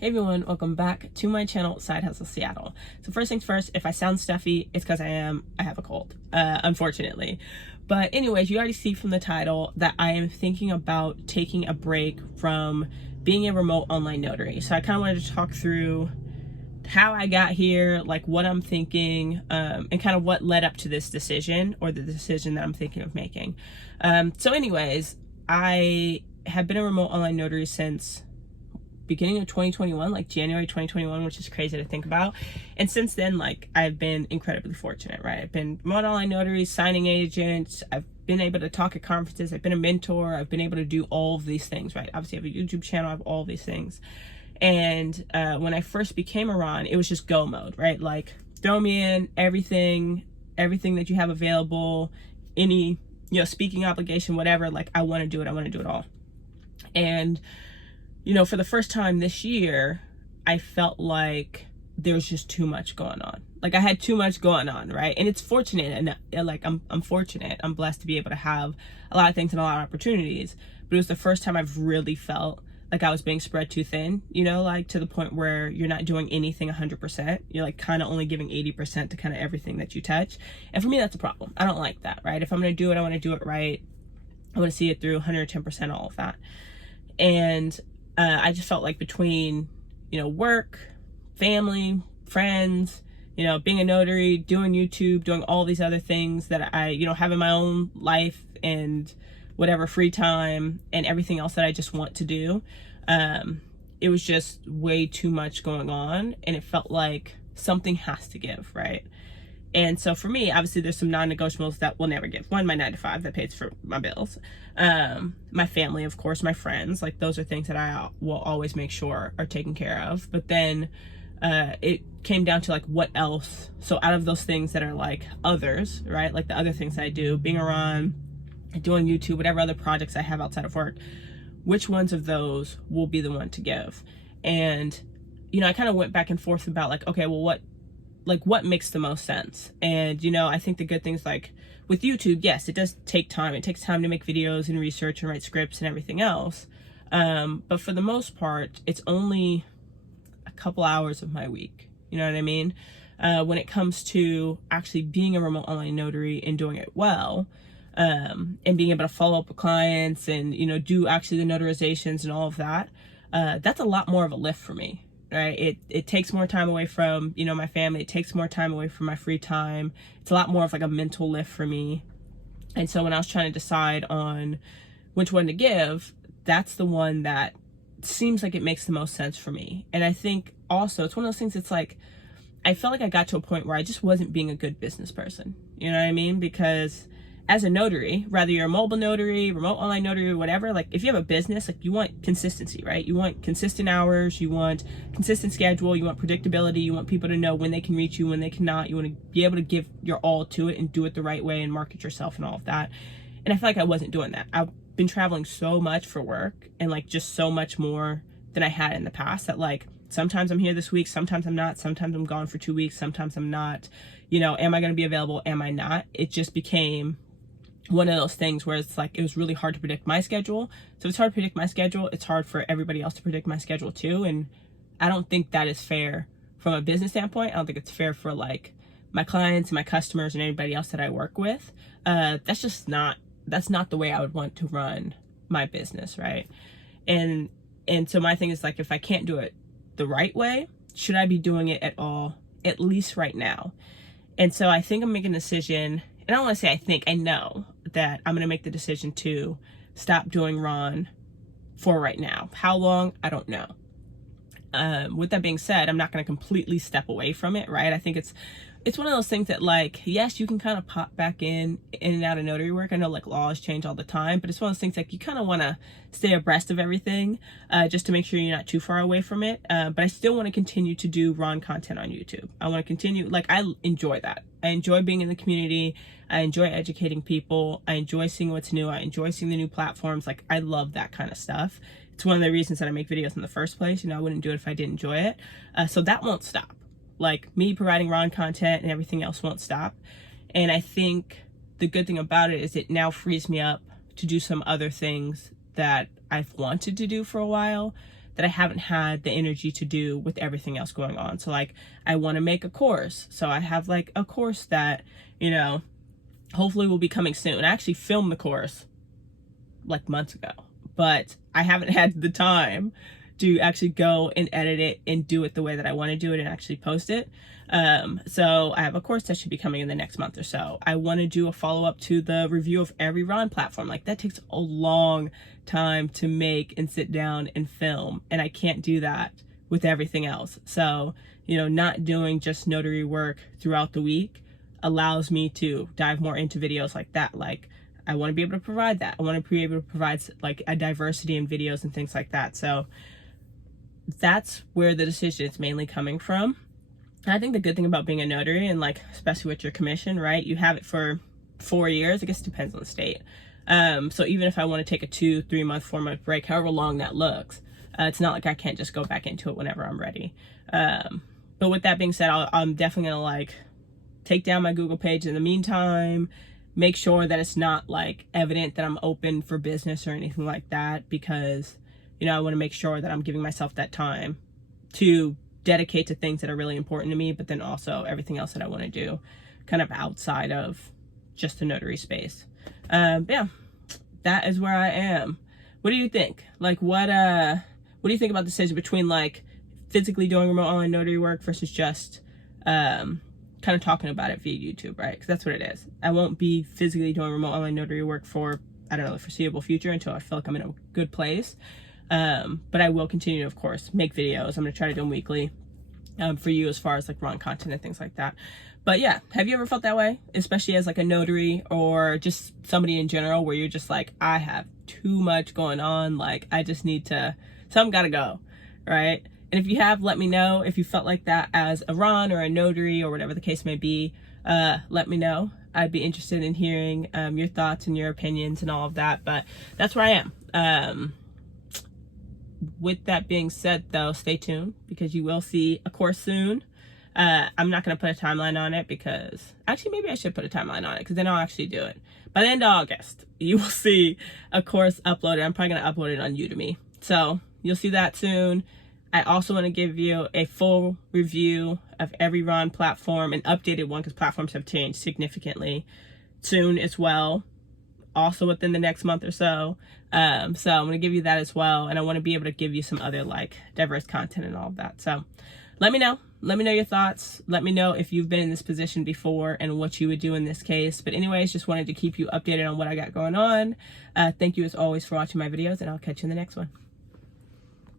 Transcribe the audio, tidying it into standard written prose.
Hey everyone, welcome back to my channel, Side Hustle Seattle. So first things first, if I sound stuffy, it's because I have a cold, unfortunately. But anyways, you already see from the title that I am thinking about taking a break from being a remote online notary. So I kind of wanted to talk through how I got here, like what I'm thinking, and kind of what led up to this decision, or the decision that I'm thinking of making. So anyways, I have been a remote online notary since beginning of 2021, like January 2021, which is crazy to think about. And since then, like, I've been incredibly fortunate, right? I've been remote online notary, signing agent, I've been able to talk at conferences, I've been a mentor, I've been able to do all of these things, right? Obviously I have a YouTube channel, I have all of these things. And when I first became a Ron, it was just go mode, right? Like, throw me in everything that you have available, any, speaking obligation, whatever, like, I want to do it all. And for the first time this year, I felt like there was just too much going on. Like, I had too much going on, right? And it's fortunate, and like, I'm fortunate. I'm blessed to be able to have a lot of things and a lot of opportunities. But it was the first time I've really felt like I was being spread too thin, like to the point where you're not doing anything 100%. You're like kind of only giving 80% to kind of everything that you touch. And for me, that's a problem. I don't like that, right? If I'm going to do it, I want to do it right. I want to see it through 110%, all of that. And I just felt like between, work, family, friends, being a notary, doing YouTube, doing all these other things that I, have in my own life and whatever free time and everything else that I just want to do, it was just way too much going on, and it felt like something has to give, right? And so for me, obviously there's some non-negotiables that will never give. One, my 9-to-5 that pays for my bills. My family, of course, my friends, like those are things that I will always make sure are taken care of. But then it came down to like what else. So out of those things that are like others, right? Like the other things that I do, being around, doing YouTube, whatever other projects I have outside of work, which ones of those will be the one to give? And, I kind of went back and forth about like, okay, well, what makes the most sense? And I think the good things, like with YouTube, yes, it does take time. It takes time to make videos and research and write scripts and everything else, but for the most part, it's only a couple hours of my week, you know what I mean? When it comes to actually being a remote online notary and doing it well, and being able to follow up with clients and do actually the notarizations and all of that, that's a lot more of a lift for me. Right? It takes more time away from, my family. It takes more time away from my free time. It's a lot more of like a mental lift for me. And so when I was trying to decide on which one to give, that's the one that seems like it makes the most sense for me. And I think also it's one of those things, it's like, I felt like I got to a point where I just wasn't being a good business person. You know what I mean? Because as a notary, whether you're a mobile notary, remote online notary, whatever, like if you have a business, like you want consistency, right? You want consistent hours, you want consistent schedule, you want predictability, you want people to know when they can reach you, when they cannot. You want to be able to give your all to it and do it the right way and market yourself and all of that. And I feel like I wasn't doing that. I've been traveling so much for work and like just so much more than I had in the past that like sometimes I'm here this week, sometimes I'm not, sometimes I'm gone for 2 weeks, sometimes I'm not. Am I going to be available? Am I not? It just became one of those things where it's like, it was really hard to predict my schedule. So if it's hard to predict my schedule, it's hard for everybody else to predict my schedule too. And I don't think that is fair from a business standpoint. I don't think it's fair for like my clients and my customers and anybody else that I work with. That's not the way I would want to run my business, right? And so my thing is like, if I can't do it the right way, should I be doing it at all, at least right now? And so I think I'm making a decision. And I don't want to say I know that I'm going to make the decision to stop doing Ron for right now. How long? I don't know. With that being said, I'm not going to completely step away from it, right? I think it's one of those things that like, yes, you can kind of pop back in and out of notary work. I know like laws change all the time, but it's one of those things like you kind of want to stay abreast of everything, just to make sure you're not too far away from it. But I still want to continue to do Ron content on YouTube. I want to continue, like, I enjoy that. I enjoy being in the community. I enjoy educating people. I enjoy seeing what's new. I enjoy seeing the new platforms. Like, I love that kind of stuff. It's one of the reasons that I make videos in the first place. I wouldn't do it if I didn't enjoy it. So that won't stop. Like, me providing Ron content and everything else won't stop. And I think the good thing about it is it now frees me up to do some other things that I've wanted to do for a while that I haven't had the energy to do with everything else going on. So like, I want to make a course. So I have like a course that, you know, hopefully will be coming soon. I actually filmed the course like months ago, but I haven't had the time to actually go and edit it and do it the way that I want to do it and actually post it. So I have a course that should be coming in the next month or so. I want to do a follow-up to the review of every Ron platform. Like, that takes a long time to make and sit down and film, and I can't do that with everything else. So, you know, not doing just notary work throughout the week allows me to dive more into videos like that. Like, I want to be able to provide that. I want to be able to provide like a diversity in videos and things like that. So that's where the decision is mainly coming from. And I think the good thing about being a notary, and like, especially with your commission, right? You have it for 4 years. I guess it depends on the state. So even if I want to take a 2-3 month, 4 month break, however long that looks, it's not like I can't just go back into it whenever I'm ready. But with that being said, I'm definitely gonna like take down my Google page in the meantime, make sure that it's not like evident that I'm open for business or anything like that, because, you know, I want to make sure that I'm giving myself that time to dedicate to things that are really important to me, but then also everything else that I want to do kind of outside of just the notary space. Yeah, that is where I am. What do you think? Like, what do you think about the decision between like physically doing remote online notary work versus just kind of talking about it via YouTube, right? Because that's what it is. I won't be physically doing remote online notary work for, I don't know, the foreseeable future until I feel like I'm in a good place. But I will continue to, of course, make videos. I'm going to try to do them weekly for you as far as like Ron content and things like that. But yeah, have you ever felt that way? Especially as like a notary or just somebody in general, where you're just like, I have too much going on. Like, I just need to, something gotta go, right? And if you have, let me know. If you felt like that as a Ron or a notary or whatever the case may be, let me know. I'd be interested in hearing your thoughts and your opinions and all of that. But that's where I am. With that being said, though, stay tuned, because you will see a course soon. I'm not going to put a timeline on it, because actually maybe I should put a timeline on it, because then I'll actually do it. By the end of August, you will see a course uploaded. I'm probably going to upload it on Udemy. So you'll see that soon. I also want to give you a full review of every Ron platform, an updated one, because platforms have changed significantly, soon as well, also within the next month or so. So I'm going to give you that as well, and I want to be able to give you some other like diverse content and all of that. So let me know your thoughts. Let me know if you've been in this position before and what you would do in this case. But anyways, just wanted to keep you updated on what I got going on. Thank you as always for watching my videos, and I'll catch you in the next one.